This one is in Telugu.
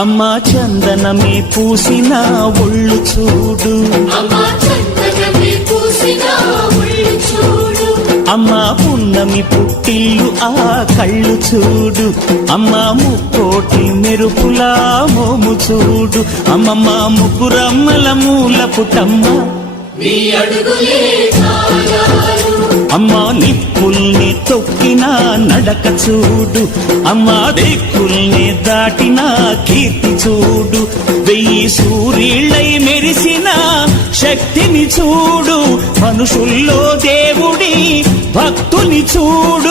అమ్మా చందనమే పూసిన ఒళ్ళు చూడు, అమ్మా పున్నమి పుట్టిల్లు ఆ కళ్ళు చూడు, అమ్మా ముక్కోటి మెరుపులా మోము చూడు, అమ్మమ్మ ముగ్గురమ్మల మూల పుటమ్మ అమ్మా నిప్పుల్ని తొక్కిన నడక చూడు, అమ్మా దిక్కుల్ని దాటిన కీర్తి చూడు, 1000 సూర్యుళ్ళై మెరిసిన శక్తిని చూడు, మనుషుల్లో దేవుడి భక్తుని చూడు.